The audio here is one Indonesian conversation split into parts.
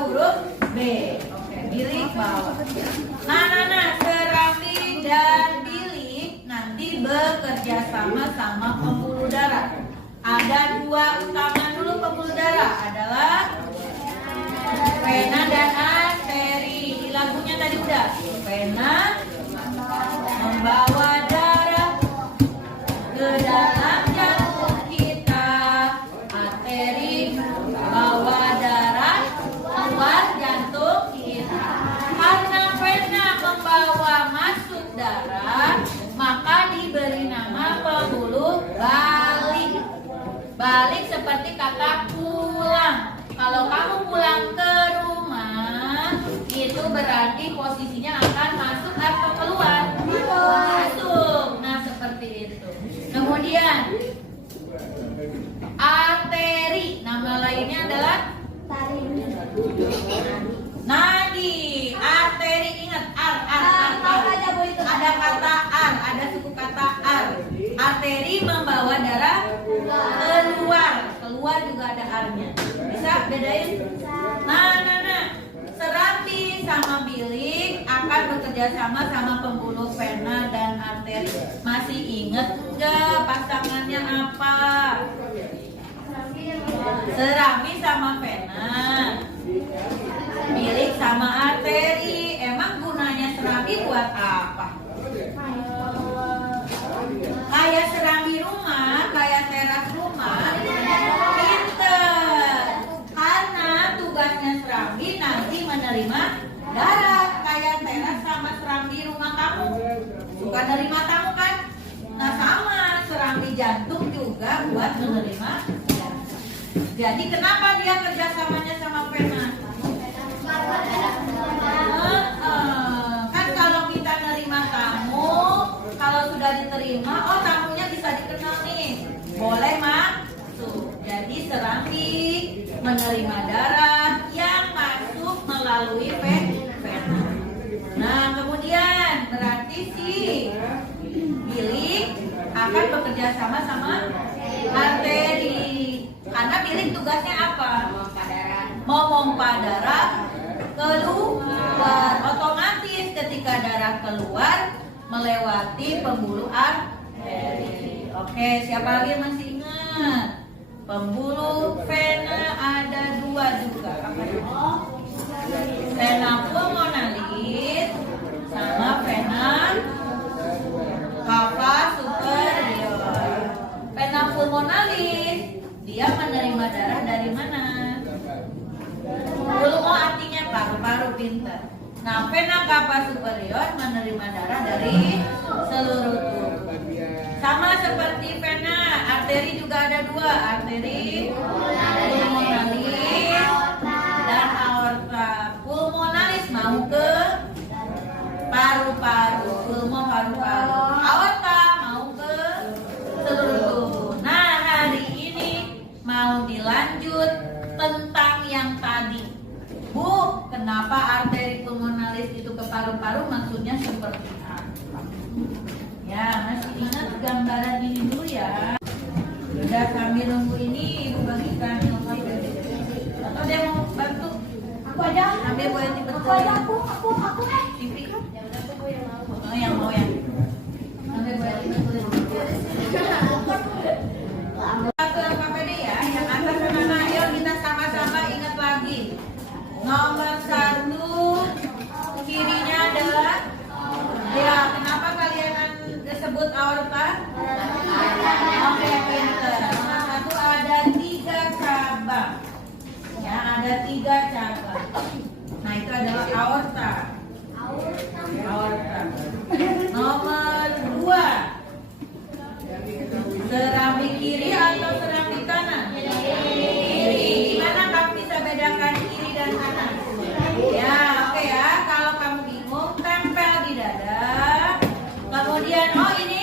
huruf B. Oke, bilik bawah. Nah, serambi dan bilik nanti bekerja sama pembuluh darah. Ada dua utama dulu pembuluh darah adalah vena dan arteri. Di lagunya tadi udah. Vena membawa darah ke dalam jantung kita. Arteri membawa darah keluar jantung kita. Karena vena membawa masuk darah, maka diberi nama pembuluh balik. Balik seperti kata pulang. Kalau kamu pulang ke rumah, itu berarti posisinya akan masuk atau keluar? Masuk. Nah, seperti itu. Kemudian arteri, nama lainnya adalah nadi. Arteri, ingat ar. Ada kata ar, ada suku kata ar. Arteri membawa darah keluar juga ada arnya. Bisa bedain? Nah. Serambi sama bilik akan bekerja sama pembuluh vena dan arteri. Masih inget enggak pasangannya apa? Serambi sama vena, bilik sama arteri. Emang gunanya serambi buat apa? Kayak serambi rumah, kayak teras rumah. Pinter. Karena tugasnya serambi nanti menerima darah. Kayak teras sama serambi rumah kamu. Suka nerima tamu kan? Nah, sama serambi jantung juga buat menerima darah. Jadi kenapa dia kerjasamanya sama vena? Kan kalau kita nerima tamu, kalau sudah diterima, oh tamunya bisa dikenal nih, boleh masuk. Jadi serambi menerima darah yang masuk melalui vena. Nah, kemudian berarti si bilik akan bekerja sama arteri. Karena bilik tugasnya apa? Memompa darah keluar. Otomatis ketika darah keluar melewati pembuluh arteri. Oke, siapa lagi yang masih ingat? Pembuluh vena ada dua juga. Vena pulmonalis sama vena cava superior. Vena pulmonalis dia menerima darah dari mana? Pulmo artinya paru-paru, pinter. Nah, vena cava superior menerima darah dari seluruh tubuh. Sama seperti vena, arteri juga ada dua, arteri pulmonalis dan aorta. Pulmonalis mau ke paru-paru, pulmo paru-paru. Aorta mau ke seluruh tubuh. Nah, hari ini mau dilanjut tentang yang tadi. Bu, kenapa arteri pulmonalis itu ke paru-paru? Maksudnya seperti apa? Ya, masih ingat gambaran ini dulu ya. Udah, sambil nunggu ini ibu bagikan ilmu. Atau dia mau bantu? Aku aja. Sambil boleh dibetul. Aku TV. Oh, yang mau ya. Sambil boleh dibetul. KPD ya, yang atas sama ayo kita sama-sama ingat lagi. Nomor 1 kirinya adalah ya, kenapa kalian disebut aorta? Oke, pinter. Nomor 1 ada 3 cabang. Ya, ada 3 cabang. Nah, itu adalah aorta. Nomor 2, serambi kiri atau serambi kanan? Kiri. Gimana kamu bisa bedakan kiri dan kanan? Ya, oke ya. Kalau kamu bingung, tempel di dada. Kemudian, oh ini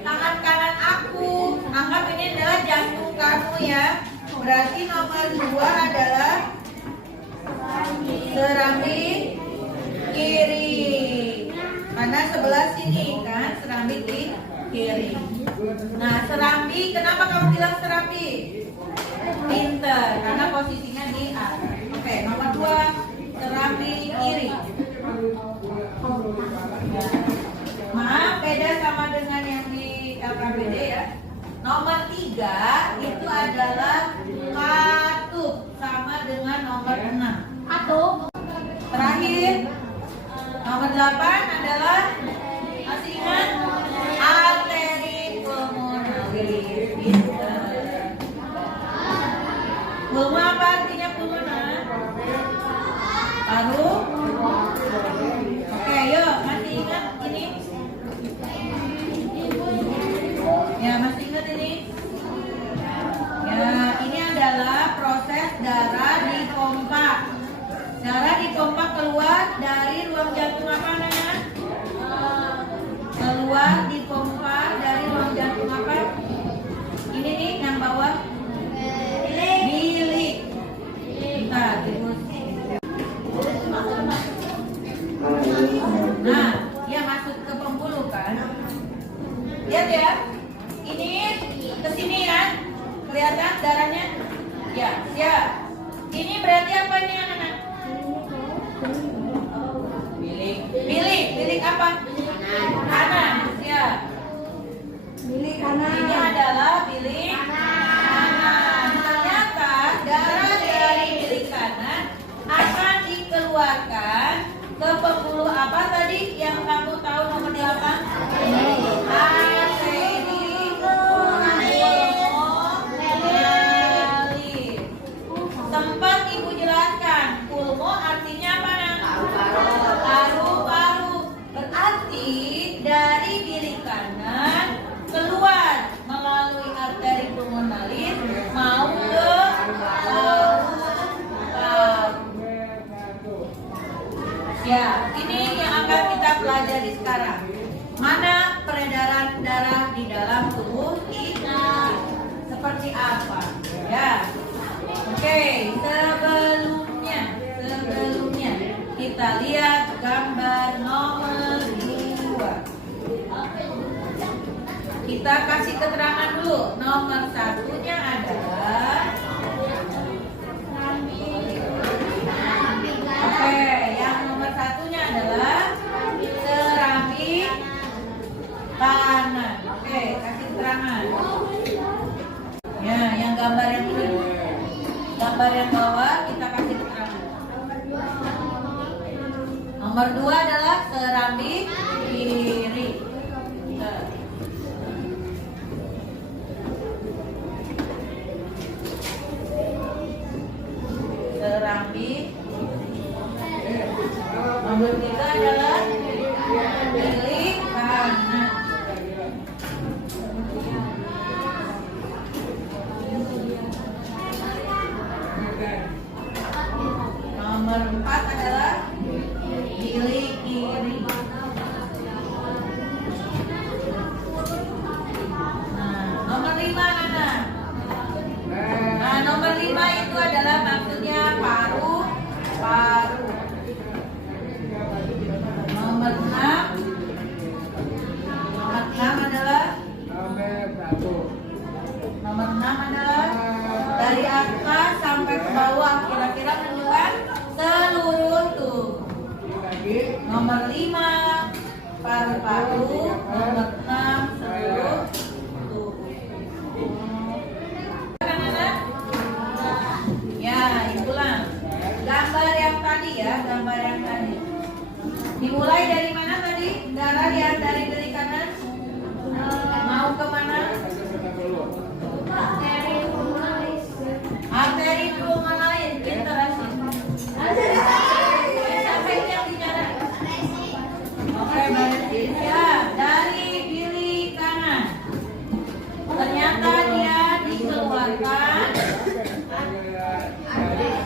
tangan kanan aku. Anggap ini adalah jantung kamu ya. Berarti nomor 2 adalah serambi kiri. Karena sebelah sini kan serambi kiri. Nah, serambi, kenapa kamu bilang serambi? Pinter, karena posisinya di atas. Oke, Oke, nomor 2 serambi kiri. Maaf, beda sama dengan yang di LKPD ya. Nomor 3 itu adalah katup, sama dengan nomor 6. Katup. Terakhir, nomor 8 adalah, masih ingat? Arteri pulmonalis. Pulmo apa artinya pulmonalis? Paru. Oke, yuk, masih ingat ini? Ya, masih ingat ini? Ya, ini adalah proses darah dipompa. Darah dipompa keluar dari ruang jantung apa namanya? Keluar dipompa dari ruang jantung apa? Ini nih yang bawah. Bilik. Bentar, nah, dia masuk ke pembuluh kan? Lihat ya. Ini ke sini kan? Kelihatan darahnya? Ya, siap. Ini berarti apa ini anak-anak? Bilik apa? Kanan. Siap. Bilik kanan. Ini adalah bilik kanan. Ternyata darah dari bilik kanan akan dikeluarkan ke pembuluh apa tadi yang kamu tahu nomor 8? Arteri pulmonalis. Sempat ibu jelaskan, pulmo artinya apa? Paru-paru. Berarti dari bilik kanan keluar melalui arteri pulmonalis mau ke paru-paru. Ya, ini yang akan kita pelajari sekarang. Mana peredaran darah di dalam tubuh kita? Seperti apa? Ya. Oke, sebelumnya kita lihat gambar nomor 2. Kita kasih keterangan dulu. Nomor 1-nya adalah, oke, yang nomor 1-nya adalah serambi kanan. Oke, kasih keterangan. Ya, yang gambar yang ini. Gambar yang bawah kita kasih keterangan. Nomor 2 adalah serambi kiri. Serambi. Nomor 3 adalah bilik kanan. Nomor 4 adalah bilik kiri. Nah, nomor 5 Nana. Nah, nomor 5 itu adalah maksudnya paru. Nomor 6 adalah dari atas sampai ke bawah, kira-kira menunjukkan seluruh tubuh. Nomor 5 paru-paru, nomor 6 seluruh tubuh. Ya, itulah gambar yang tadi ya, gambar yang tadi. Dimulai dari mana tadi? Darah yang dari bilik kanan mau ke mana? Arteri pulmonalis. Pintar aja. Sampai yang bicara. Oke, berarti ya dari bilik kanan. Ternyata dia dikeluarkan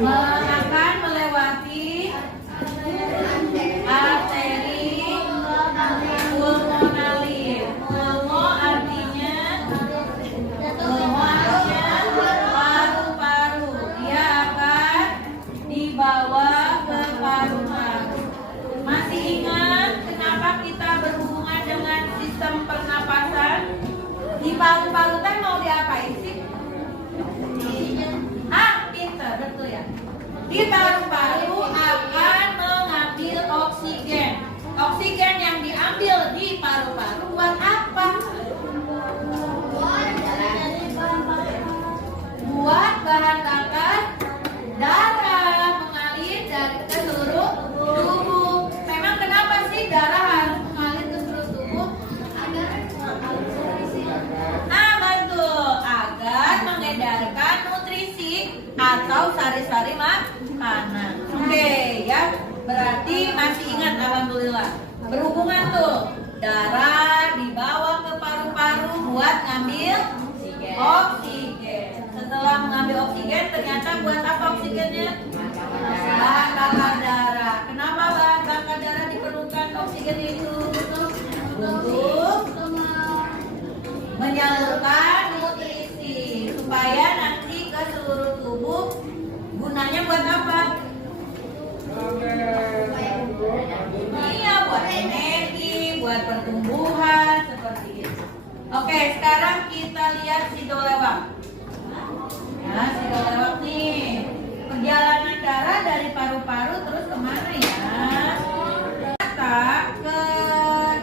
akan melewati arteri pulmonalis. Pulmo artinya paru-paru. Dia akan dibawa ke paru-paru. Masih ingat kenapa kita berhubungan dengan sistem pernapasan? Di paru-paru teh mau diapain sih? Pintar, betul ya. Di paru ngambil di paru-paru buat apa? Buat bahan bakar darah mengalir dari ke seluruh tubuh. Memang kenapa sih darah harus mengalir ke seluruh tubuh? Nah, betul, agar mengedarkan nutrisi atau sari-sari makanan. Oke, ya. Berarti masih ingat, alhamdulillah. Berhubungan tuh, darah dibawa ke paru-paru buat ngambil oksigen. Setelah mengambil oksigen, ternyata buat apa oksigennya? Bahan bakar darah. Kenapa bahan bakar darah diperlukan oksigen itu? Untuk menyalurkan nutrisi supaya nanti ke seluruh tubuh. Gunanya buat apa? Iya, buat energi, buat pertumbuhan seperti itu. Oke, sekarang kita lihat sidolewak. Ya, sidolewak nih. Perjalanan darah dari paru-paru terus kemana ya?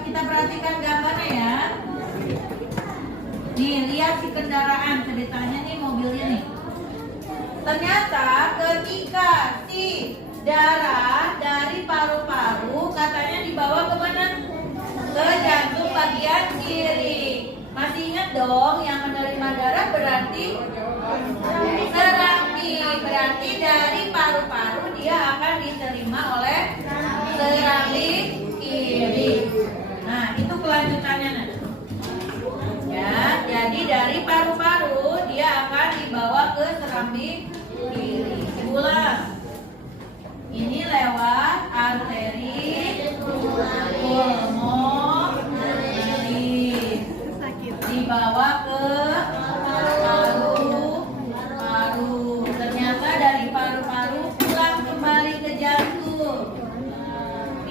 Kita perhatikan gambarnya ya. Nih, lihat si kendaraan, ceritanya nih mobilnya nih. Ternyata ketika si darah dari paru-paru katanya dibawa kemana? Ke jantung bagian kiri. Masih ingat dong yang menerima darah berarti serambi. Berarti dari paru-paru dia akan diterima oleh serambi kiri. Nah, itu kelanjutannya nanti. Ya, jadi dari paru-paru dia akan dibawa ke serambi kiri. Ulang. Ini lewat arteri pulmonalis, dibawa ke paru-paru. Ternyata dari paru-paru pulang kembali ke jantung.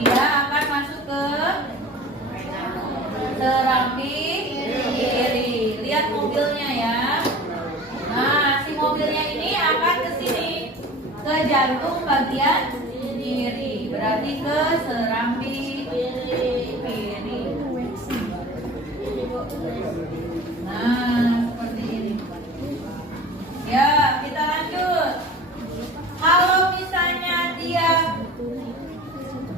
Dia akan masuk ke serambi kiri. Lihat mobilnya ya. Nah, si mobilnya ini akan ke sini, ke jantung bagian kiri, berarti ke serambi kiri. Nah, seperti ini. Ya, kita lanjut. Kalau misalnya dia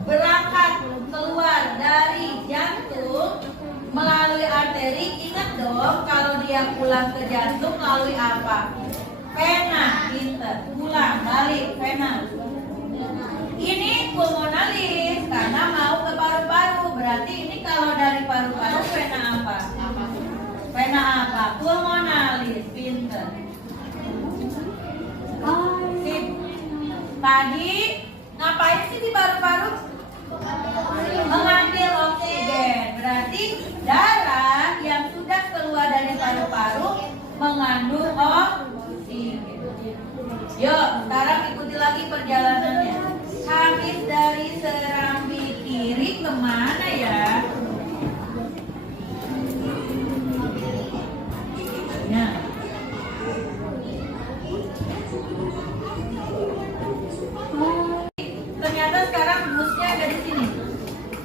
berangkat keluar dari jantung melalui arteri, ingat dong kalau dia pulang ke jantung melalui apa? Vena, pinter. Pulang, balik, vena. Ini pulmonalis karena mau ke paru-paru. Berarti ini kalau dari paru-paru vena apa? Vena apa? Pulmonalis, pinter. Sip. Tadi ngapain sih di paru-paru? Mengambil oksigen. Berarti darah yang sudah keluar dari paru-paru mengandung oksigen. Yuk, sekarang ikuti lagi perjalanannya. Habis dari serambi kiri kemana ya? Nah, ternyata sekarang busnya ada di sini.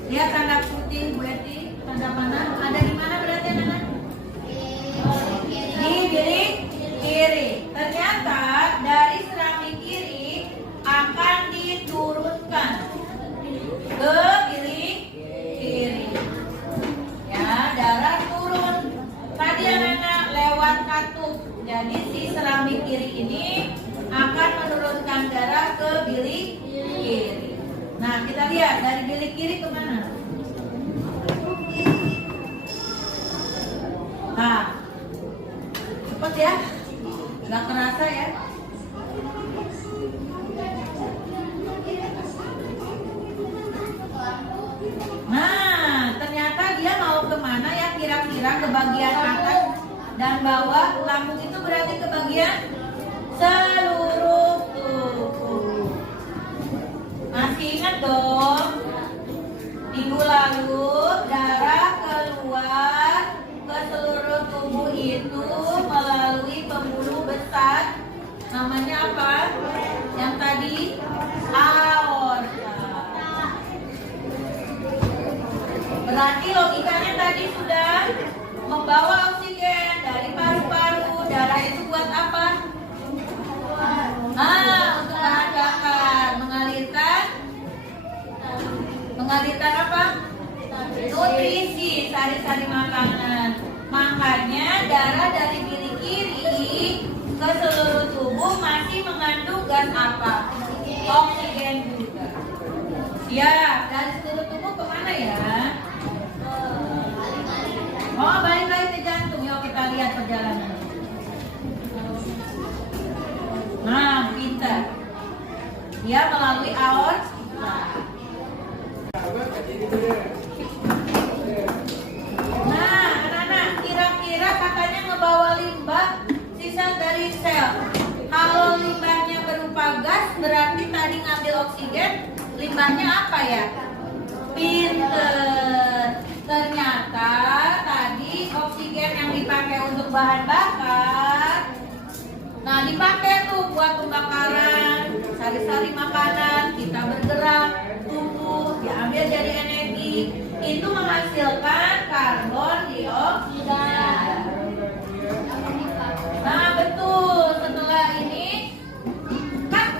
Lihat tanda putih, Bu Eti, tanda mana? Ada di mana berarti anak-anak? Di bilik kiri. Ternyata dari serambi kiri akan diturunkan ke bilik kiri. Ya, darah turun. Tadi anak-anak lewat katup. Jadi si serambi kiri ini akan menurunkan darah ke bilik kiri. Nah, kita lihat dari bilik kiri kemana? Nah, cepet ya, nggak kerasa ya. Nah, ternyata dia mau kemana ya kira-kira? Ke bagian atas dan bawah. Lambung itu berarti ke bagian seluruh tubuh. Masih ingat dong? Minggu lalu darah keluar ke seluruh tubuh itu melalui pembuluh besar. Namanya apa? Yang tadi aorta. Berarti logikanya tadi sudah membawa oksigen dari paru-paru. Darah itu buat apa? Untuk bahan bakar. Mengalirkan apa? Nutrisi, sari-sari makanan. Makanya darah dari bilik kiri ke seluruh tubuh masih mengandung gas apa? Oksigen juga. Siap. Dari seluruh tubuh kemana ya? Oh, balik lagi ke jantung. Yuk kita lihat perjalanan. Nah, pintar. Dia melalui aorta. Nah, anak-anak, kira-kira katanya ngebawa limbah sisa dari sel. Kalau limbahnya berupa gas, berarti tadi ngambil oksigen, limbahnya apa ya? Pinter. Ternyata tadi oksigen yang dipakai untuk bahan bakar. Nah, dipakai tuh buat pembakaran sari-sari makanan, kita bergerak, tumbuh, diambil jadi energi. Itu menghasilkan karbon dioksida. Nah, betul. Setelah ini kan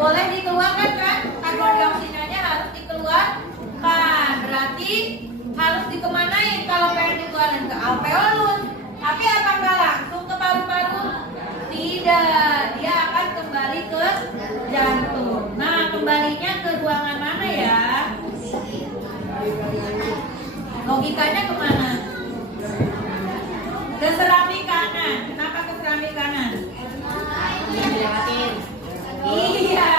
boleh dikeluarkan kan? Karbon dioksidanya harus dikeluarkan. Berarti harus dikemanain kalau pengen dikeluarin? Ke alveolus. Tapi apakah langsung ke paru-paru? Tidak, dia akan kembali ke jantung. Nah, kembalinya ke ruangan mana ya? Logikanya kemana? Ke serambi kanan. Kenapa ke serambi kanan? Iya,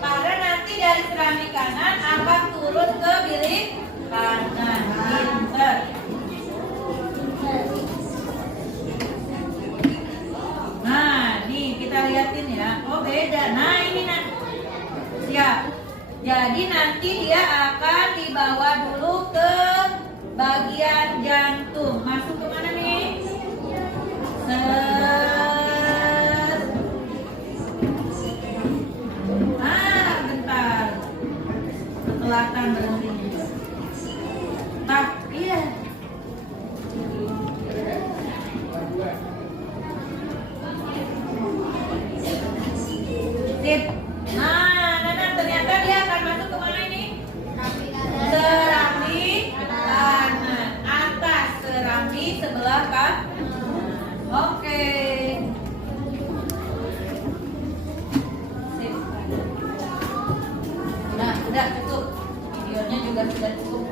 karena nanti dari serambi kanan akan turun ke bilik kanan. Pinter. Nah, nih kita liatin ya. Oh, beda. Nah, ini nah. Siap. Jadi nanti dia akan dibawa dulu ke bagian jantung. Masuk ke mana nih? Bentar. Selatan berhenti. Nah, iya. Sip. Nah, ternyata dia akan masuk ke mana ini? Serambi kanan. Atas serambi sebelah kan? Oke. Sip. Nah, udah cukup. Videonya juga sudah cukup.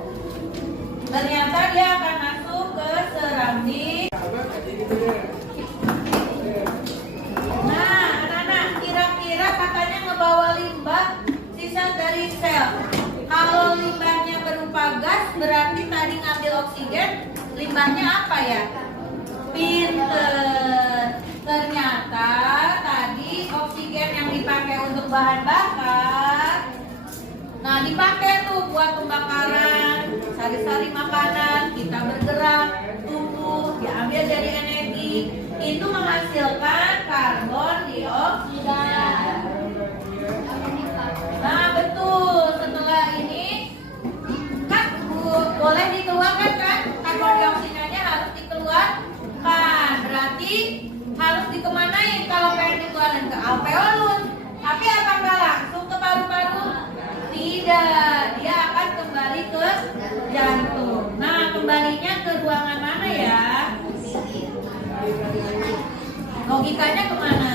Ternyata dia akan masuk ke serambi. Nah, anak-anak, kira-kira katanya ngebawa limbah sisa dari sel. Kalau limbahnya berupa gas, berarti tadi ngambil oksigen, limbahnya apa ya? Pinter. Ternyata tadi oksigen yang dipakai untuk bahan bakar. Nah, dipakai tuh buat pembakaran sari-sari makanan, kita bergerak, tumbuh, diambil jadi energi. Itu menghasilkan karbon dioksida. Nah, betul. Setelah ini kan boleh dikeluarkan kan? Karbon dioksidanya harus dikeluarkan. Berarti harus dikemanain kalau pengen dikeluarin? Ke alveolus. Tapi apakah langsung ke paru-paru? Tidak, dia akan kembali ke jantung. Nah, kembalinya ke ruangan mana ya? Logikanya kemana?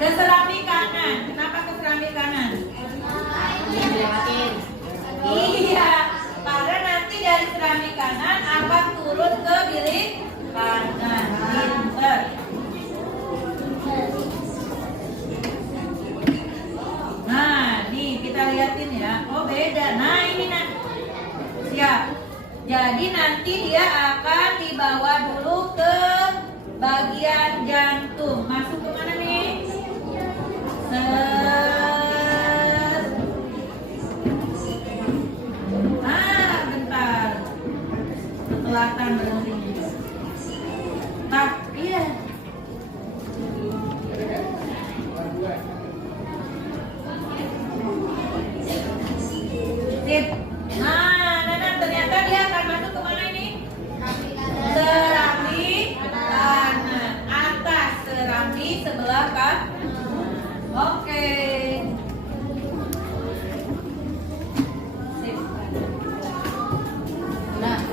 Ke serambi kanan. Kenapa ke serambi kanan? Iya, karena nanti dari serambi kanan akan turun ke bilik kanan. Pinter. Nah, nih kita liatin ya. Oh, beda. Nah, ini nah. Siap. Jadi nanti dia akan dibawa dulu ke bagian jantung. Masuk ke mana nih? Bentar. Selatan berhenti. Nah, iya. Sip. Nah,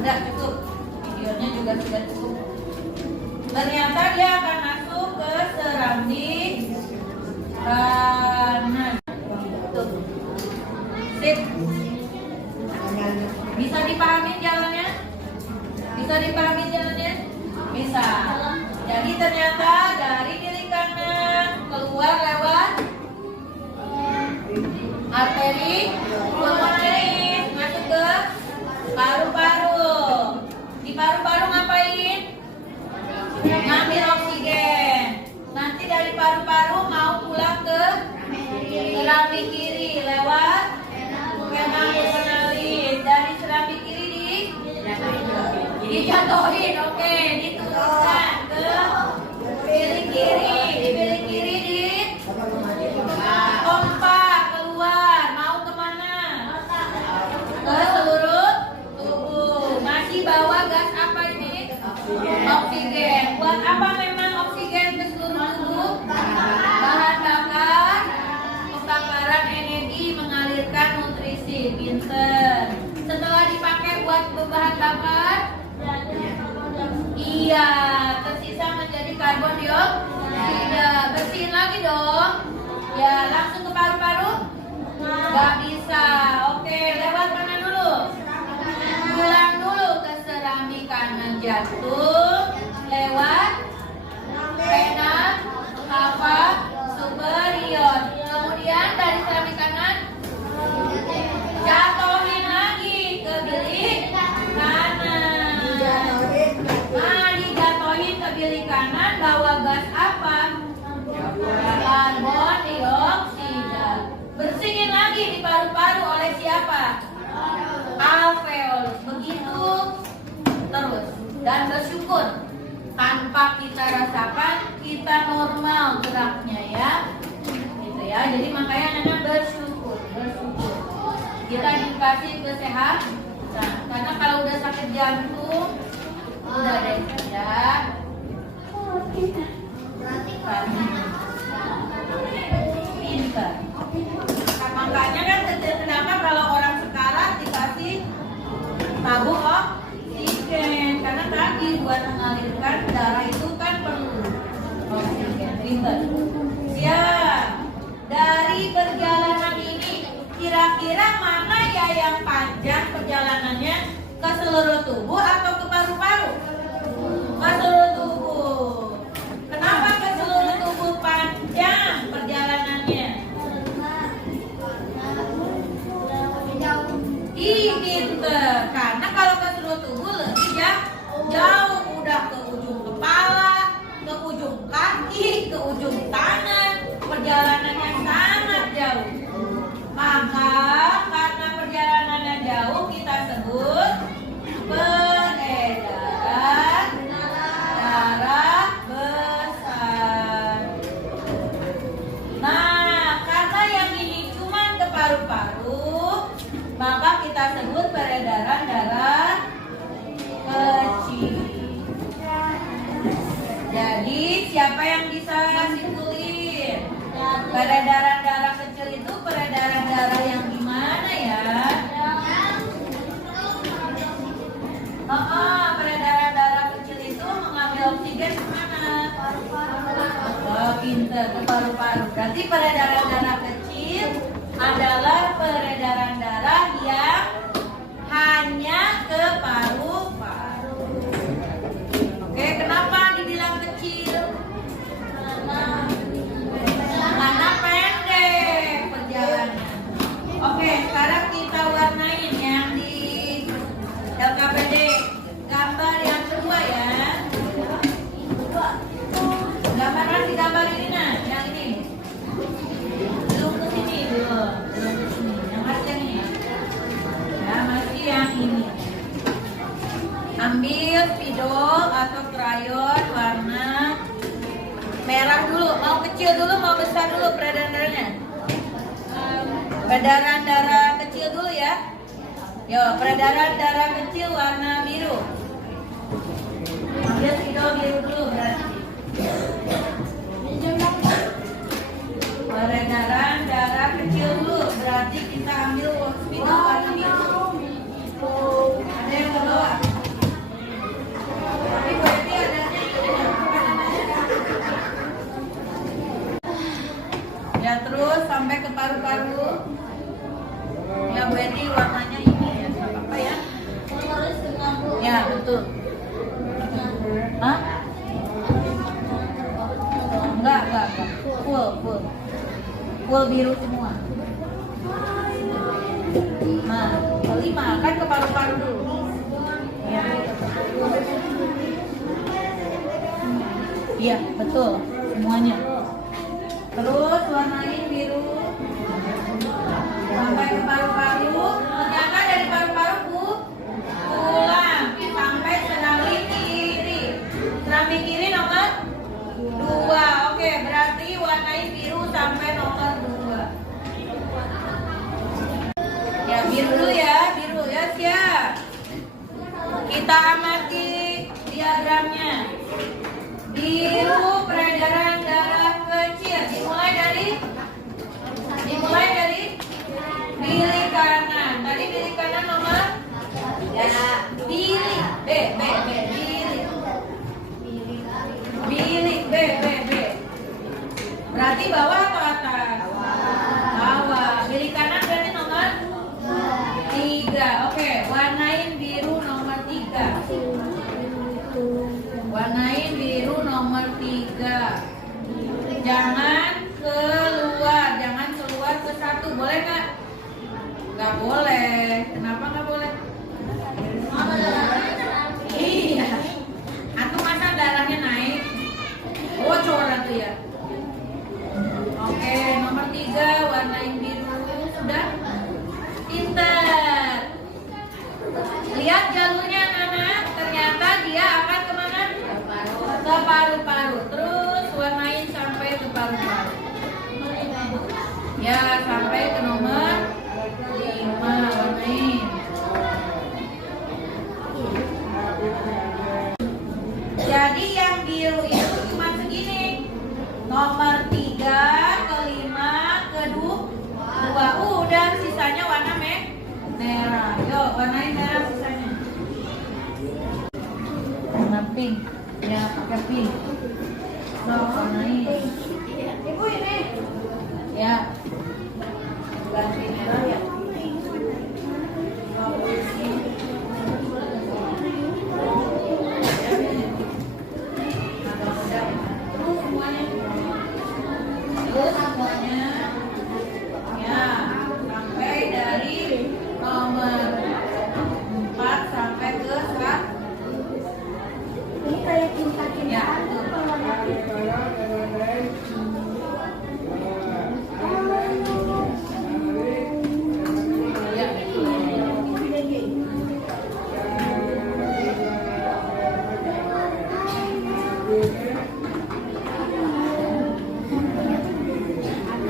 Udah cukup. Videonya juga sudah cukup. Ternyata dia akan masuk ke serambi kanan. Tuh. Sip. Bisa dipahamin jalannya? Bisa dipahamin jalannya? Bisa. Jadi ternyata dari kiri kanan keluar lewat arteri pulmonaris masuk ke paru-paru. Di paru-paru ngapain? Ngambil oksigen. Nanti dari paru-paru mau pulang ke serambi kiri lewat vena pulmonaris. Dari serambi kiri dijatuhin, oke, diturunkan ke piring kiri. Di piring kiri di pompa keluar. Mau kemana? Ke seluruh tubuh. Masih bawa gas apa ini? Oksigen. Buat apa memang oksigen ke seluruh tubuh? Bahan bakar, pembakaran energi, mengalirkan nutrisi. Pinter. Setelah dipakai buat bahan bakar, iya, tersisa menjadi karbon dioksida. Bersihin lagi dong. Ya, langsung ke paru-paru? Gak bisa. Oke, lewat mana dulu? Pulang dulu ke serambi kanan jantung, lewat vena cava superior. Kemudian dari serambi kanan jatuhin lagi ke bilik kanan. Nah, dijatuhin ke bilik kanan bawa gas apa? Karbon dioksida. Bersihin lagi di paru-paru oleh siapa? Alveolus. Begitu terus. Dan bersyukur tanpa kita rasakan kita normal geraknya ya. Gitu ya. Jadi makanya Nana bersyukur. Kita dikasih kesehatan. Karena kalau udah sakit jantung udah deh ya. Pintar. Makanya kan kenapa kalau orang sekarat dikasih tabung oksigen, karena tadi buat mengalirkan darah itu kan perlu oksigen. Pintar. Siap. Dari perjalanan ini kira-kira mana ya yang panjang perjalanannya? Ke seluruh tubuh atau ke paru-paru? Ke seluruh tubuh. Kenapa ke seluruh tubuh panjang perjalanannya? Pinter. Karena kalau ke seluruh tubuh lebih jauh, udah ke ujung kepala, ke ujung kaki, ke ujung tangan. Perjalanannya sangat jauh. Maka karena perjalanannya jauh kita sebut peredaran darah besar. Nah, karena yang ini cuma ke paru-paru, maka kita sebut peredaran darah kecil. Jadi siapa yang bisa simpulin? Peredaran darah kecil itu peredaran darah yang gimana ya? Peredaran darah kecil itu mengambil oksigen kemana? Oh, pinter, ke paru-paru. Berarti peredaran darah kecil adalah peredaran darah yang hanya ke paru-paru. Oke, kenapa dibilang kecil? Karena pendek perjalanan. Oke, sekarang kita warnain yang di LKPD. Gambar yang kedua ya. Gambar masih gambar ini nah, yang ini. Belum ke sini belum ke sini. Yang masih yang ini. Ya, masih yang ini. Ambil spidol atau krayon warna merah dulu. Mau kecil dulu, mau besar dulu peredaran darahnya? Peredaran darah kecil dulu ya. Yo, peredaran darah kecil warna biru. Ambil spidol biru dulu berarti. Peredaran darah kecil dulu berarti kita ambil spidol warna biru. Ada yang bawa? Ya, betul. Hah? Enggak. Full biru semua. Nah, kelima kan ke paru-paru dulu. Ya. Iya, betul. Semuanya. Terus warnain biru sampai ke paru-paru. Ternyata dari paru-paru pulang sampai serambi kiri. Serambi kiri nomor 2. Oke, berarti warnain biru sampai nomor 2. Ya, biru dulu ya, biru ya, siap. Kita amati diagramnya. Biru peredaran darah kecil. Dimulai dari bilik kanan. Tadi bilik kanan nomor ya, bilik bilik B. Berarti bawah atau atas? Bawah. Bilik kanan berarti nomor 3. Oke, warnain biru nomor 3. Warnain biru nomor 3. Jangan keluar ke 1. Boleh nggak? Nggak boleh. Kenapa nggak boleh? Iya. Atau masa darahnya naik? Bocor tuh ya. Oke, nomor 3 warnain biru. Sudah? Pintar. Lihat jalurnya anak-anak. Ternyata dia akan kemana? Ke paru-paru. Terus warnain sampai ke paru-paru. Ya, sampai ke nomor 5. Warnain. Jadi yang biru itu cuma segini. Nomor 3, ke 5, ke 2. Udah, sisanya warna merah. Yuk, warnain merah sisanya. Warna pink. Ya, pakai pink. So, warnain. Ibu ini. Ya. Ganti merah ya. Terus semuanya. Ya, sampai dari nomor 4 sampai ke 1. Ini kayak cinta-cintaan. Ya.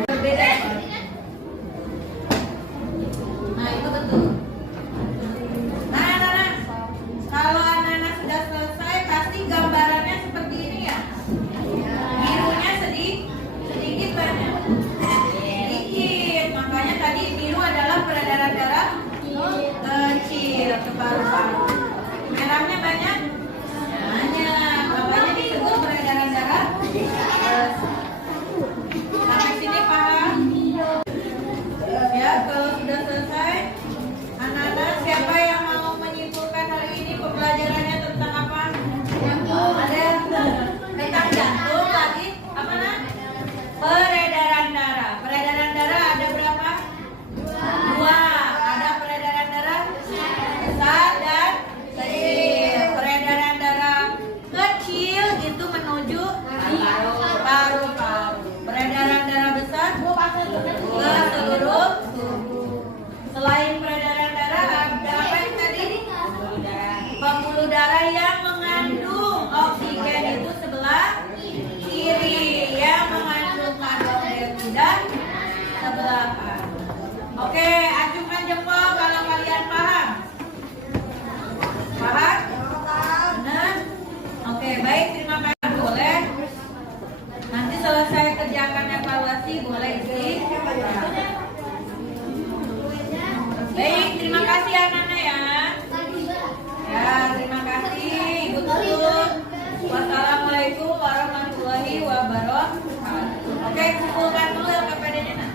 Berbeda. Nah, itu betul. Nah. Kalau anak-anak sudah selesai, pasti gambarannya seperti ini ya. Birunya sedikit banyak. Sedikit. Makanya tadi biru adalah peredaran darah kecil ke paru-paru. Merahnya banyak. Makanya disebut peredaran darah besar. Sampai sini paham? Ya, kalau sudah selesai, anak-anak siapa yang mau menyimpulkan hari ini pembelajarannya tentang apa? Ada tentang jantung lagi, apa nak? Peredaran darah. Peredaran darah ada berapa? 2. Ada peredaran darah besar dan kecil. Peredaran darah kecil itu menuju paru-paru. Peredaran darah besar ke seluruh tubuh. Selain peredaran darah, ada apa yang tadi? Pembuluh darah yang mengandung oksigen itu sebelah kiri, yang mengandung karbon dioksida sebelah kanan. Oke, acungkan jempol kalau kalian paham. Paham? Benar? Oke, baik, terima kasih. Boleh. Nanti selesai kerjakan evaluasi, boleh isi. Baik, terima kasih anak-anak ya. Ya, terima kasih Ibu Tutut. Wassalamualaikum warahmatullahi wabarakatuh. Oke, kumpulkan dulu LKPD-nya.